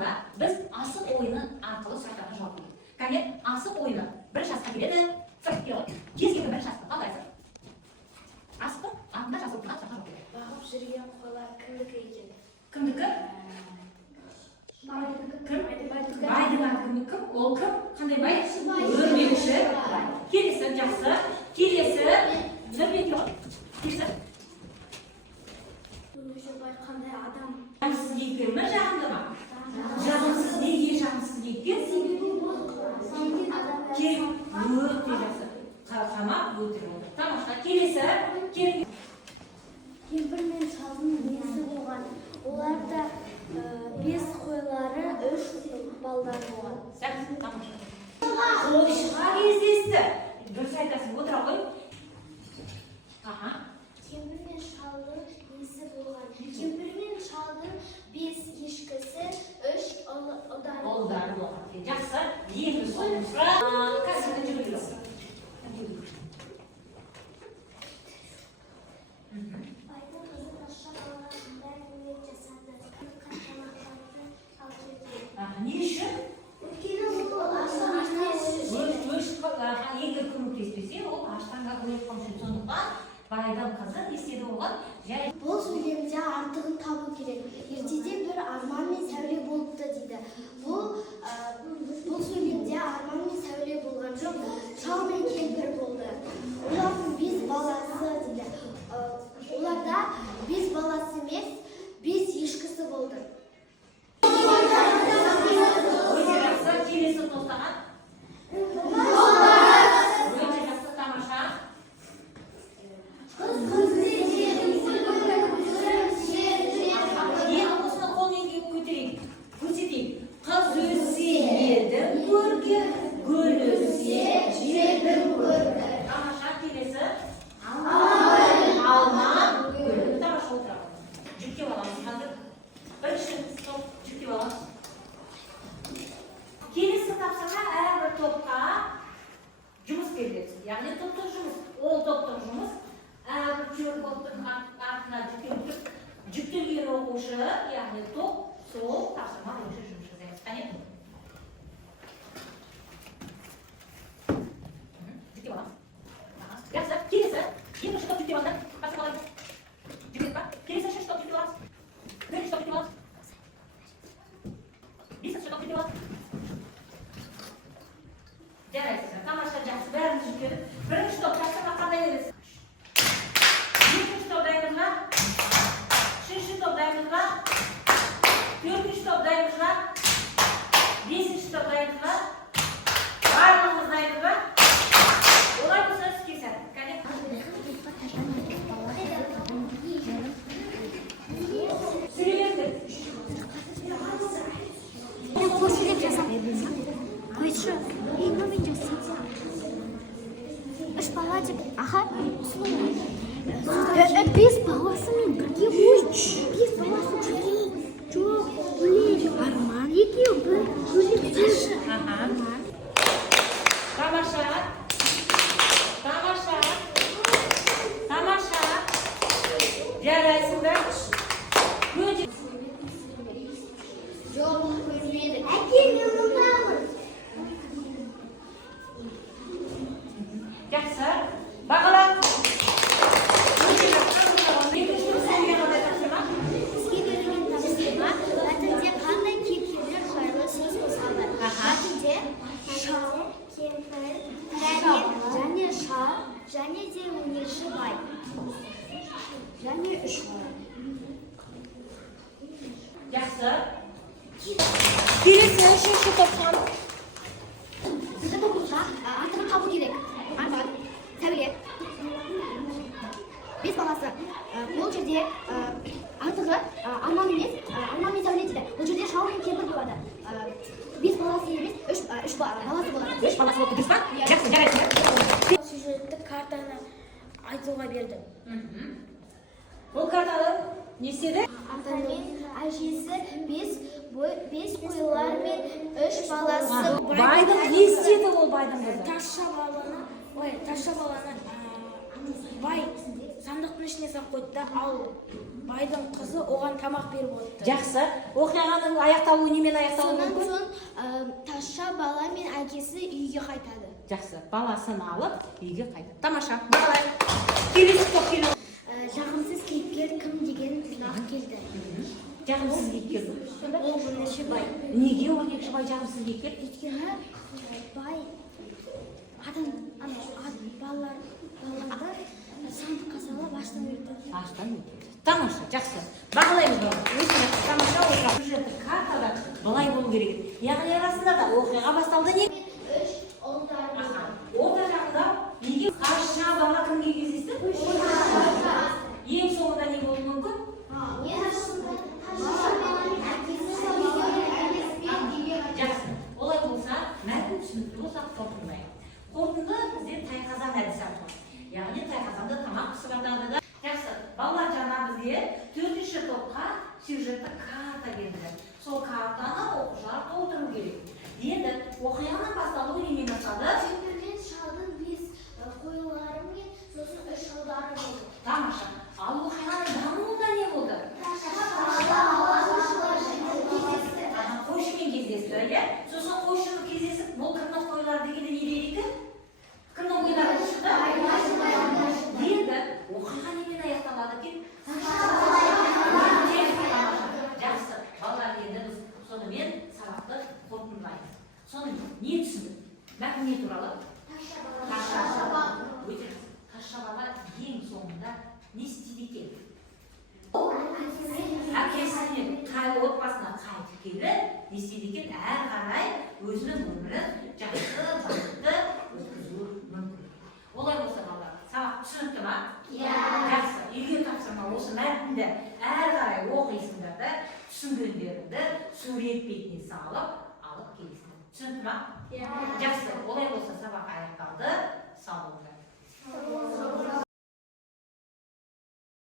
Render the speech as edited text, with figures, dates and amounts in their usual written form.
Анда biz asıl oyunu arqılı suratlарға javob berdik. Qani asıl oyunu bir shaxsga keladi, sirtga keladi. Kez kelgan bir shaxsga qandaysiz? Asıl anda shaxs bilan javob beradi. Бағып жүрген қолар кімдікі екен? Kimniki? Байдың. Baydigan kimniki? Ол kim? Qanday bay? O'rmekchi. Kelesi yaxshi. Kelesi o'rmekchi. Kelesi. Уже бай қандай адам? Жағымсыз екенmi, жағымдымы? Жағымсыз неге жағымсыз екен? Өте жақсы. Қамап өте болды. Тамаша. Келесі. Кемпір мен шалдың несі болған? Оларда 5 қойлары, 3 балдар болған. Сәт, тамаша. Қойшыға кездесті. Дұрыс айтасың, отыра қой. Аха. Кемпір мен шалдың несі болған? Кемпір мен шалдың 5 ешкісі, 3 ұлдары Олдары болған. Жақсы. Енді соның сұрақ. Қазір жүргізілі. Байдың қызы тазша балаға қандай ниет жасады? Тамақтарды алып кетті. Не үшін? Өйткені ол аштан Егер көмектеспесе, ол аштанға көмек қылмайды. Сондықтан байдың қызы не істеді оған? Бұл сөйлемде артығын табу керек. Ертеде бір арман мен сәуле болыпты дейді. Бұл сөйлемде арман мен сәуле болған жоқ, шал мен кемпір болды. Олардың 5 баласы дейді. Оларда 5 баласы емес, 5 ешкісі болды. Өте жақсы. Келесі тостаған. Өте жақсы, тамаша. Осыны қолмен көтерейік. Көрсетейік. Қыз өссе ердің көркі, гүл өссе жердің көркі. Тамаша. Келесі. Алма, гүл. Тамаша отырамыз. Жүктеп аламыз қазір. Бірінші стоп жүктеп аламыз. Келесі тапсырма әрбір топқа жұмыс беріледі. Яғни топтық жұмыс. Ол топтық жұмыс әрбір топтың артына жүктелген оқушы, яғни топ сол тапсырма бойынша жұмыс жасаймыз. Қане? Жүктеп аламыз. Жақсы. Келесі. Екінші топ жүктеп алды. Басып алайық. Жүктеп ба? Келесі үшінші топ жүктеп аламыз. Бірінші топ жүктеп аламыз. Бесінші топ жүктеп аламыз. Жарайсыз. Тамаша, жақсы. Бәріміз жүктедік. Бірінші топ тапсырма қандай емес. Екінші топ дайынбыз ба? Үшінші топ дайынбыз ба? Төртінші топ дайынбыз ба? Бесінші топ дайынбыз ба? Барлығымыз дайынбыз ба? Олай болса іске сәт. Кәне? Сөйлеңіздер. Көшірек жасап қойшы. Мен жасап. 3 бала деп. Аха. 5 баласымен бірге өйч. 5 баласы бірге. Жоқ, білейді. Арман екеу бір көйлектеші. Тамаша. Тамаша. Тамаша. Жарайсыңдар. Өте. Жоқ, көрмеді. Әке, мен мұндамын. Жақсы. Бағала. Өте жақсы. Екінші сәлге қандай тапсырма? Бізге берілген тапсырма мәтінде қандай кейіпкерлер жайлы сөз қозғалды. Мәтінде шал, кемпір, және шал, және де өнерші бай. Және 3 бай. Жақсы. Келесі үшінші топтан. Бізді топқа артығын табу керек. Арман, сәуле. 5 баласы. Бұл жерде артығы арман емес, арман мен сәуле дейді. Бұл жерде шал мен кемпір болады. 5 баласы емес, 3 баласы болады. 3 баласы болды, дұрыс па? Жақсы, жарайсың. Сюжеттік картаны айтуға бердім. Бұл картаны не істеді? Атамен әжесі 5 қойлар мен 3 баласы. Байдың не істеді ол байдың қызы? Тазша баланы бай сандықтың ішіне салып қойды да, ал байдың қызы оған тамақ беріп отты. Жақсы. Оқиғаның аяқталуы немен аяқталуы Сонан мүмкін? соң тазша бала мен әкесі үйге қайтады. Жақсы. Баласын алып үйге қайтады. Тамаша. Бағалайық. Келесі топ келеді. Жағымсыз кейіпкер кім деген сұрақ келді. Жағымсыз кейіпкер. Ол бірнеше бай. Неге ол екінші бай жағымсыз кейіпкер? Өйткені бай балаларды сандыққа салып аштан өлтірді. Аштан өтеді. Тамаша, жақсы. Бағалаймыз оны. Өте тамаша оқиға. Сюжеттік картада былай болу керек еді. Яғни арасында да оқиға басталды не? Үш ұлдары. Орта жағында неге тазша бала кімге кездесті? Ең соңында не болуы мүмкін? Жақсы. Олай болса, мәтін түсінікті болса қорытындылайық. Қорытынды бізде тайқазан әдісі арқылы. Яғни тайқазанды тамақ пісіргенде да. Жақсы. Балалар жаңа бізге 4-ші топқа сюжеттік карта келді. Сол картаны оқушылар толтыру керек. Енді оқиғаның басталуы немен басталды? Темірмен шалдың 5 қойлары мен сосын 3 ұлдары болды. Тамаша. Ал оқиғаның дамуында не болды? Қойшымен кездесті, иә? Сосын қойшымен кездесіп, бұл кімнің қойлары дегенде не дейді? Кімнің қойлары шықты? Енді оқиға немен аяқталады екен? Жақсы. Балалар, енді біз сонымен сабақты қорытындылаймыз. Соны не түсіндік? Мәтін не туралы? Тазша бала. Өте жақсы. Тазша бала ең соңында не істейді екен? Әкесіне, отбасына қайтып келіп, не істейді екен? Әрі қарай өзінің өмірін жақсы, бақытты өткізуі мүмкін. Олай болса балалар, сабақ түсінікті ма? Жақсы. Үйге тапсырма осы мәтінді әрі қарай оқисыңдар да, түсінгендеріңді сурет бетіне салып, алып келесіңдер. Түсінікті ма? Жақсы. Олай болса сабақ